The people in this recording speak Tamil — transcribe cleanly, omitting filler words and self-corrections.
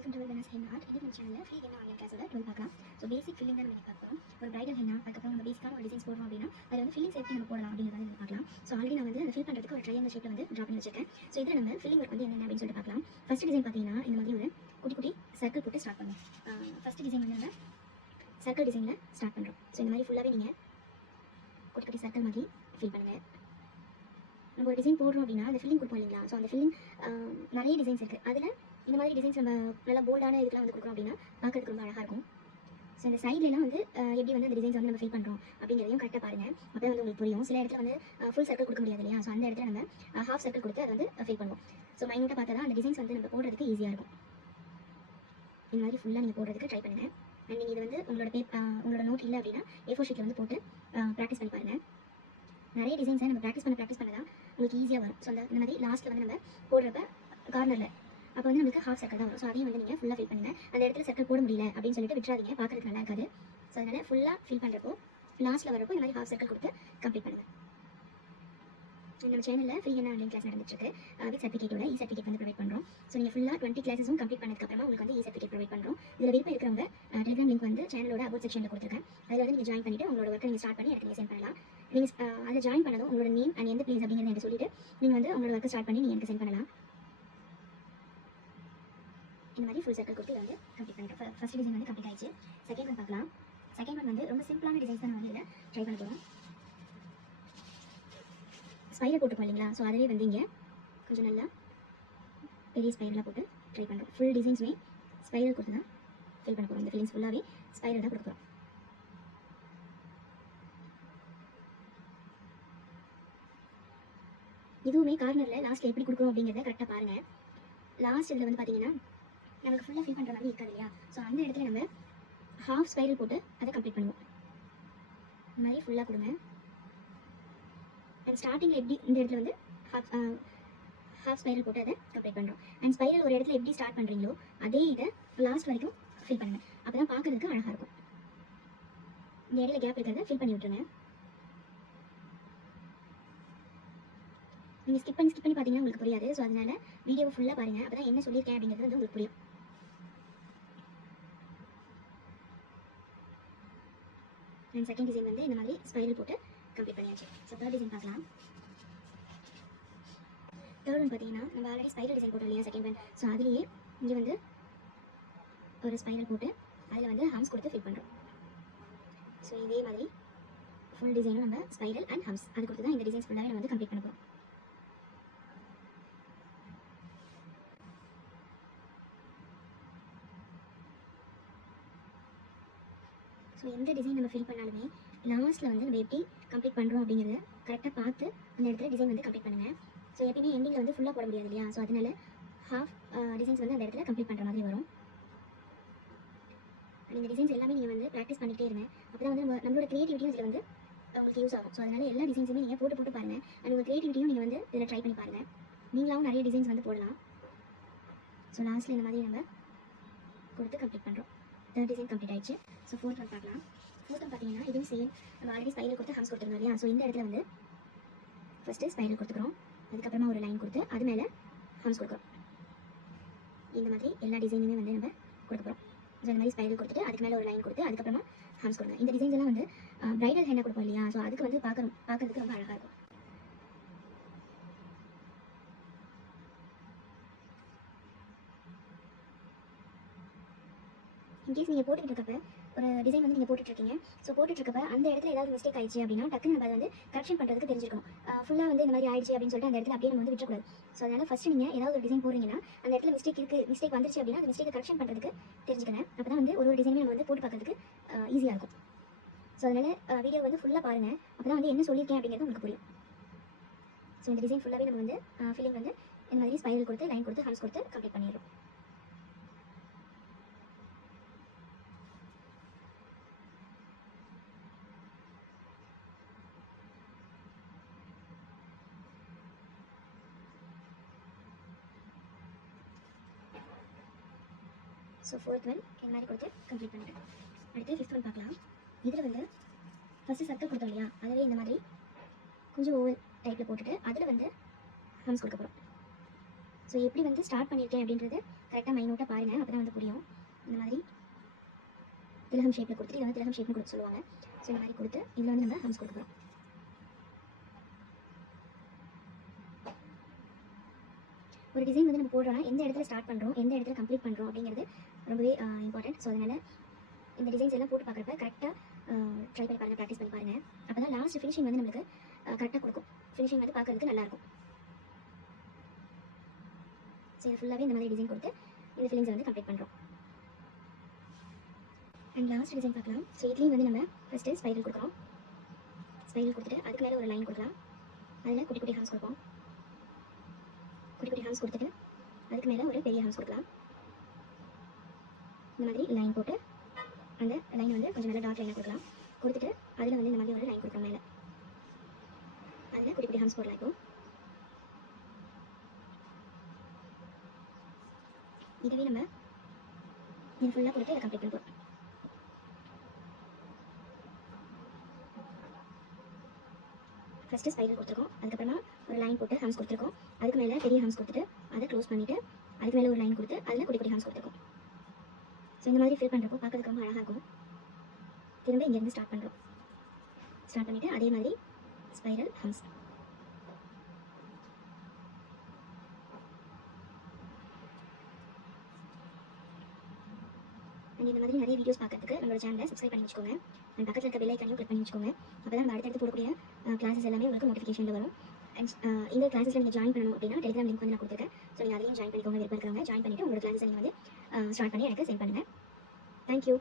Welcome to wellness henna art. இது நம்ம சேனலில் ஃப்ரீ ஹென்னா ஆன்லைன் கிளாஸோட 12 பார்க்கலாம். ஸோ பேசிக் ஃபில்லிங் தான் நம்ம பார்க்குறோம். ஒரு பிரைடல் ஹென்னா, அதுக்கப்புறம் நம்ம பேசிக்கான ஒரு டிசைன்ஸ் போடுறோம் அப்படின்னா அதில் வந்து ஃபில்லிங் எப்படி நம்ம போடலாம் அப்படிங்கிறத வந்து பார்க்கலாம். ஸோ ஆல்ரெடி நான் வந்து அதை ஃபில் பண்ணுறதுக்கு ஒரு ட்ரையாங்கல் ஷேப்பில் வந்து ட்ரா பண்ணி வச்சிருக்கேன். ஸோ இதில் நம்ம ஃபில்லிங் ஒர்க் வந்து என்ன அப்படின்னு சொல்லிட்டு பார்க்கலாம். ஃபஸ்ட் டிசைன் பார்த்தீங்கன்னா இந்த மாதிரி ஒரு குட்டி குட்டி சர்க்கிள் போட்டு ஸ்டார்ட் பண்ணுவோம். ஃபஸ்ட் டிசைன் வந்து நம்ம சர்க்கிள் டிசைனில் ஸ்டார்ட் பண்ணுறோம். ஸோ இந்த மாதிரி ஃபுல்லாகவே நீங்கள் குட்டி குட்டி சர்க்கிள் மாதிரி ஃபில் பண்ணுங்கள். நம்ம ஒரு டிசைன் போடுறோம் அப்படின்னா அந்த ஃபில்லிங் கொடுப்போம் இல்லைங்களா? ஸோ அந்த ஃபில்லிங் நிறைய டிசைன்ஸ் இருக்குது. அதில் இந்த மாதிரி டிசைன்ஸ் நம்ம நல்லா போல்டான இதுக்கெலாம் வந்து கொடுக்குறோம் அப்படின்னா பார்க்கறதுக்கு ரொம்ப அழகாக இருக்கும். ஸோ இந்த சைட்லாம் வந்து எப்படி வந்து அந்த டிசைன்ஸ் வந்து நம்ம ஃபில் பண்ணுறோம் அப்படிங்கிறதையும் கரெக்டாக பாருங்கள். அப்போ வந்து உங்களுக்கு புரியும். சில இடத்துல வந்து ஃபுல் சர்க்கிள் கொடுக்க முடியாது இல்லையா? ஸோ அந்த இடத்துல நம்ம ஹாஃப் சர்க்கிள் கொடுத்து அதை வந்து ஃபில் பண்ணுவோம். ஸோ மைனூட்டாக பார்த்தா தான் அந்த டிசைன்ஸ் வந்து நம்ம போடுறதுக்கு ஈஸியாக இருக்கும். இந்த மாதிரி ஃபுல்லாக நீங்கள் போடுறதுக்கு ட்ரை பண்ணுங்கள். அண்ட் நீங்கள் இது வந்து உங்களோட நோட் இல்லை அப்படின்னா A4 ஷீட்டில் வந்து போட்டு ப்ராக்டிஸ் பண்ணி பாருங்கள். நிறைய டிசைன்ஸை நம்ம ப்ராக்டிஸ் பண்ண தான் உங்களுக்கு ஈஸியாக வரும். ஸோ இந்த மாதிரி லாஸ்ட்டில் வந்து நம்ம போடுறப்ப கார்னரில் அப்போ வந்து நம்மளுக்கு ஹாஃப் சர்க்கிள் தான் வரும். ஸோ அதையும் வந்து நீங்கள் ஃபுல்லாக ஃபில் பண்ணுங்கள். அந்த இடத்துல சர்க்கிள் போட முடியல அப்படின்னு சொல்லிட்டு விட்டுறாதீங்க, பார்க்குறதுக்கு நல்லா இருக்காது. ஸோ அதனால் ஃபுல்லாக ஃபில் பண்ணுறப்போ லாஸ்ட்டில் வரப்போ இந்த மாதிரி ஹாஃப் சர்க்கிள் கொடுத்து கம்ப்ளீட் பண்ணுங்கள். நம்ம சேனலில் ஃப்ரீ ஹென்னா ஆன்லைன் கிளாஸ் நடந்துட்டுருக்கு. வித் சர்டிஃபிகேட்டோட சர்டிஃபிகேட் வந்து ப்ரொவைட் பண்ணுறோம். ஸோ நீங்கள் ஃபுல்லாக 20 கிளாஸஸும் கம்ப்ளீட் பண்ணதுக்கப்புறமா உங்களுக்கு வந்து சர்டிஃபிகேட் ப்ரொவைட் பண்ணுறோம். இதில் விருப்பம் இருக்கிறவங்க டெலிகிராம் லிங்க் வந்து சேனலோட அபவுட் செக்ஷனில் கொடுத்துருக்கேன். அதில் வந்து நீங்கள் ஜாயின் பண்ணிவிட்டு உங்களோட ஒர்க்கை நீங்கள் ஸ்டார்ட் பண்ணி எனக்கு நீங்கள் சென்ட் பண்ணலாம். நீங்கள் அதில் ஜாயின் பண்ணதும் உங்களோட நேம் அண்ட் எந்த பிளேஸ் அப்படிங்கிறத எனக்கு சொல்லிவிட்டு நீங்கள் வந்து உங்களோட ஒர்க்கை ஸ்டார்ட் பண்ணி நீங்கள் எனக்கு சென்ட் பண்ணலாம். இந்த மாதிரி ஃபுல் சர்க்கிள் கொடுத்து இதை வந்து கம்ப்ளீட் பண்ணிட்டோம். ஃபர்ஸ்ட் டிசைன் வந்து கம்ப்ளீட் ஆயிடுச்சு. செகண்ட் ஒன் பார்க்கலாம். செகண்ட் ஒன் வந்து ரொம்ப சிம்பிளான டிசைன்ஸ் தான் வந்து இதில் ட்ரை பண்ண போகிறோம். ஸ்பைரல் போட்டுப்போம் இல்லைங்களா? ஸோ அதிலே வந்து இங்கே கொஞ்சம் நல்லா பெரிய ஸ்பைரலாக போட்டு ட்ரை பண்ணுறோம். ஃபுல் டிசைன்ஸுமே ஸ்பைரல் கொடுத்து தான் ஃபில் பண்ண போகிறோம். இந்த ஃபில்லிங்ஸ் ஃபுல்லாகவே ஸ்பைரல் தான் கொடுக்குறோம். இதுவுமே கார்னரில் லாஸ்ட்டில் எப்படி கொடுக்குறோம் அப்படிங்கிறத கரெக்டாக பாருங்கள். லாஸ்ட் இதில் வந்து பார்த்தீங்கன்னா நமக்கு ஃபுல்லாக ஃபில் பண்ணுற மாதிரி இருக்காது இல்லையா? ஸோ அந்த இடத்துல நம்ம ஹாஃப் ஸ்பைரல் போட்டு அதை கம்ப்ளீட் பண்ணுவோம். இந்த மாதிரி ஃபுல்லாக கொடுங்க. அண்ட் ஸ்டார்டிங்கில் எப்படி இந்த இடத்துல வந்து ஹாஃப் ஸ்பைரல் போட்டு அதை கம்ப்ளீட் பண்ணுறோம். அண்ட் ஸ்பைரல் ஒரு இடத்துல எப்படி ஸ்டார்ட் பண்ணுறீங்களோ அதே இதை லாஸ்ட் வரைக்கும் ஃபில் பண்ணுங்கள். அப்போ தான் பார்க்குறதுக்கு அழகாக இருக்கும். இந்த இடையில கேப் இருக்கிறத ஃபில் பண்ணி விட்டுருங்க. நீங்கள் ஸ்கிப் பண்ணி பார்த்தீங்கன்னா உங்களுக்கு புரியாது. ஸோ அதனால் வீடியோவை ஃபுல்லாக பாருங்கள். அப்போ தான் என்ன சொல்லியிருக்கேன் அப்படிங்கிறது வந்து உங்களுக்கு புரியும். அண்ட் செகண்ட் டிசைன் வந்து இந்த மாதிரி ஸ்பைரல் போட்டு கம்ப்ளீட் பண்ணியாச்சு. ஸோ தேர்ட் டிசைன் பார்க்கலாம். தேர்ட் ஒன் பார்த்தீங்கன்னா நம்ம ஆல்ரெடி ஸ்பைரல் டிசைன் போட்டோம் இல்லையா? Second one. ஸோ அதுலேயே இங்கே வந்து ஒரு ஸ்பைரல் போட்டு அதில் வந்து ஹம்ஸ் கொடுத்து ஃபில் பண்ணுறோம். ஸோ இதே மாதிரி ஃபுல் டிசைனும் நம்ம ஸ்பைரல் அண்ட் ஹம்ஸ் அது கொடுத்து தான் இந்த டிசைன்ஸ் ஃபுல்லாகவே நம்ம வந்து கம்ப்ளீட் பண்ண போகிறோம். ஸோ எந்த டிசைன் நம்ம ஃபில் பண்ணாலுமே லாஸ்ட்டில் வந்து நம்ம எப்படி கம்ப்ளீட் பண்ணுறோம் அப்படிங்கிறத கரெக்டாக பார்த்து அந்த இடத்துல டிசைன் வந்து கம்ப்ளீட் பண்ணுங்கள். ஸோ எப்பயுமே எண்டிங்கில் வந்து ஃபுல்லாக போட முடியாது இல்லையா? ஸோ அதனால ஹாஃப் டிசைன்ஸ் வந்து அந்த இடத்துல கம்ப்ளீட் பண்ணுற மாதிரி வரும். இந்த டிசைன்ஸ் எல்லாமே நீங்கள் வந்து ப்ராக்டிஸ் பண்ணிகிட்டே இருங்க. அப்போ தான் வந்து நம்மளோட க்ரியேட்டிவிட்டியும் இதில் வந்து உங்களுக்கு யூஸ் ஆகும். ஸோ அதனால் எல்லா டிசைன்ஸுமே நீங்கள் போட்டு பாருங்கள். அண்ட் உங்கள் க்ரியேட்டிவிட்டியும் நீங்கள் வந்து இதில் ட்ரை பண்ணி பாருங்கள். நீங்களாகவும் நிறைய டிசைன்ஸ் வந்து போடலாம். ஸோ லாஸ்ட்டில் இந்த மாதிரி நம்ம கொடுத்து கம்ப்ளீட் பண்ணுறோம். தேர்ட் டிசைன் கம்ப்ளீட் ஆயிடுச்சு. ஸோ ஃபோர்த் ஒன் பார்க்கலாம். ஃபோர்த் ஒன் பார்த்தீங்கன்னா இதுவும் சேம். நம்ம ஆல்ரெடி ஸ்பைரல் கொடுத்து ஹம்ஸ் கொடுத்துருந்தோம் இல்லையா? ஸோ இந்த இடத்துல வந்து ஃபஸ்ட்டு ஸ்பைரல் கொடுத்துக்கிறோம். அதுக்கப்புறமா ஒரு லைன் கொடுத்து அது மேலே ஹம்ஸ் கொடுக்குறோம். இந்த மாதிரி எல்லா டிசைனுமே வந்து நம்ம கொடுக்க போகிறோம். ஸோ இந்த மாதிரி ஸ்பைரல் கொடுத்துட்டு அதுக்கு மேலே ஒரு லைன் கொடுத்து அதுக்கப்புறமா ஹம்ஸ் கொடுங்க. இந்த டிசைன்ஸ் எல்லாம் வந்து பிரைடல் ஹென்னா கொடுப்போம் இல்லையா? ஸோ அதுக்கு வந்து பார்க்கறதுக்கு ரொம்ப அழகாக இருக்கும். இன்கேஸ் நீங்கள் போட்டுக்கிட்டு இருக்கப்ப ஒரு டிசைன் வந்து நீங்கள் போட்டுட்ருக்கீங்க. ஸோ போட்டுட்ருக்கப்ப அந்த இடத்துல ஏதாவது மிஸ்டேக் ஆயிடுச்சு அப்படின்னா டக்குன்னு நம்ம அதை வந்து கரெக்ஷன் பண்ணுறதுக்கு தெரிஞ்சிருக்கணும். ஃபுல்லாக வந்து இந்த மாதிரி ஆயிடுச்சு அப்படின்னு சொல்லிட்டு அந்த இடத்துல அப்படியே நம்ம வந்து விட்டுக்கூடாது. ஸோ அதனால் ஃபஸ்ட்டு நீங்கள் ஏதாவது ஒரு டிசைன் போடுறீங்கன்னா அந்த இடத்துல மிஸ்டேக் வந்துருச்சு அப்படின்னா அந்த மிஸ்டேக்கை கரெக்ஷன் பண்ணுறதுக்கு தெரிஞ்சுக்கணும். அப்போ தான் வந்து ஒரு டிசைனுமே நம்ம வந்து போட்டு பார்க்கறதுக்கு ஈஸியாக இருக்கும். ஸோ அதனால் வீடியோ வந்து ஃபுல்லாக பாருங்கள். அப்போ தான் வந்து என்ன சொல்லியிருக்கேன் அப்படிங்கிறது உங்களுக்கு புரியும். ஸோ இந்த டிசைன் ஃபுல்லாகவே நம்ம வந்து ஃபில்லிங் வந்து இந்த மாதிரி ஸ்பைரல் கொடுத்து லைன் கொடுத்து ஹம்ஸ் கொடுத்து கம்ப்ளீட் பண்ணிடுறோம். ஸோ ஃபோர்த் ஒன் இந்த மாதிரி கொடுத்து கம்ப்ளீட் பண்ணிட்டேன். அடுத்து ஃபிஃப்த் ஒன் பார்க்கலாம். இதில் வந்து ஃபஸ்ட்டு சர்க்கிள் கொடுத்தோம் இல்லையா? அதிலே இந்த மாதிரி கொஞ்சம் ஓவல் டைப்பில் போட்டுட்டு அதில் வந்து ஹம்ஸ் கொடுக்க போகிறோம். ஸோ எப்படி வந்து ஸ்டார்ட் பண்ணியிருக்கேன் அப்படின்றது கரெக்டாக மைனூட்டாக பாருங்கள், அப்போ தான் வந்து புரியும். இந்த மாதிரி திலகம் ஷேப்பில் கொடுத்துட்டு, இதை வந்து திலகம் ஷேப்னு கொடுத்து சொல்லுவாங்க. ஸோ இந்த மாதிரி கொடுத்து இதில் வந்து நம்ம ஹம்ஸ் கொடுக்குறோம். ஒரு டிசைன் வந்து நம்ம போடுறோம்னா எந்த இடத்துல ஸ்டார்ட் பண்ணுறோம், எந்த இடத்துல கம்ப்ளீட் பண்ணுறோம் அப்படிங்கிறது ரொம்பவே இம்பார்ட்டன்ட். ஸோ அதனால் இந்த டிசைன்ஸ் எல்லாம் போட்டு பார்க்குறப்ப கரெக்டாக ட்ரை பண்ணி பாருங்கள், ப்ராக்டிஸ் பண்ணி பாருங்கள். அப்போ தான் லாஸ்ட் ஃபினிஷிங் வந்து நம்மளுக்கு கரெக்டாக கொடுக்கும். ஃபினிஷிங் வந்து பார்க்குறதுக்கு நல்லாயிருக்கும். ஸோ இது ஃபுல்லாகவே இந்த மாதிரி டிசைன் கொடுத்து இந்த ஃபில்லிங்ஸை வந்து கம்ப்ளீட் பண்ணுறோம். அண்ட் லாஸ்ட் டிசைன் பார்க்கலாம். ஸோ இதுலேயும் வந்து நம்ம ஃபஸ்ட்டு ஸ்பைரல் கொடுக்குறோம். ஸ்பைரல் கொடுத்துட்டு அதுக்கு மேலே ஒரு லைன் கொடுக்கலாம். அதில் குட்டி குட்டி ஹார்ம்ஸ் கொடுப்போம். குட்டி குட்டி ஹார்ம்ஸ் கொடுத்துட்டு அதுக்கு மேலே ஒரு பெரிய ஹார்ம்ஸ் கொடுக்கலாம். இந்த மாதிரி லைன் போட்டு அந்த லைன் வந்து கொஞ்சம் நல்லா டார்க் லைனாக கொடுக்கலாம். கொடுத்துட்டு அதில் வந்து இந்த மாதிரி ஒரு லைன் கொடுக்குறோம் மேலே. அதில் குட்டி குட்டி ஹார்ம்ஸ் போடலாம். இப்போ இதுவே நம்ம இது ஃபுல்லாக கொடுத்து இதை கம்ப்ளீட் பண்ணுறோம். ஃபஸ்ட்டு ஸ்பைரல் கொடுத்துருக்கோம், அதுக்கப்புறமா ஒரு லைன் போட்டு ஹார்ம்ஸ் கொடுத்துருக்கோம். அதுக்கு மேலே பெரிய ஹார்ம்ஸ் கொடுத்துட்டு அதை க்ளோஸ் பண்ணிவிட்டு அதுக்கு மேலே ஒரு லைன் கொடுத்து அதில் குட்டி குட்டி ஹார்ம்ஸ் கொடுத்துருக்கோம். ஸோ இந்த மாதிரி ஃபில் பண்ணுறப்போ பார்க்கறதுக்கு ரொம்ப அழகாக இருக்கும். திரும்ப இங்கேருந்து ஸ்டார்ட் பண்ணுறோம். ஸ்டார்ட் பண்ணிவிட்டு அதே மாதிரி ஸ்பைரல் ஹார்ம்ஸ். அண்ட் இந்த மாதிரி நிறைய வீடியோஸ் பார்க்கறதுக்கு நம்மளோட சேனலை சப்ஸ்கிரைப் பண்ணி வச்சுக்கோங்க. அண்ட் பக்கத்தில் இருக்க பெல் ஐக்கானையும் கிளிக் பண்ணி வச்சுக்கோங்க. அப்போ தான் நம்ம அடுத்தடுத்து போடக்கூடிய கிளாஸஸ் எல்லாமே உங்களுக்கு நோட்டிஃபிகேஷனில் வரும். அண்ட் இந்த கிளாஸில் நீங்கள் ஜாயின் பண்ணணும் அப்படின்னா டெலிகிராம் லிங்க் வந்து நான் கொடுத்துருக்கேன். ஸோ நீங்கள் அதையும் ஜாயின் பண்ணிக்கோங்க. விருப்பம் இருக்கிறவங்க ஜாயின் பண்ணிவிட்டு உங்களோட கிளாஸஸ் நீங்கள் வந்து ஸ்டார்ட் பண்ணி எனக்கு சென்ட் பண்ணுங்கள். தேங்க்யூ.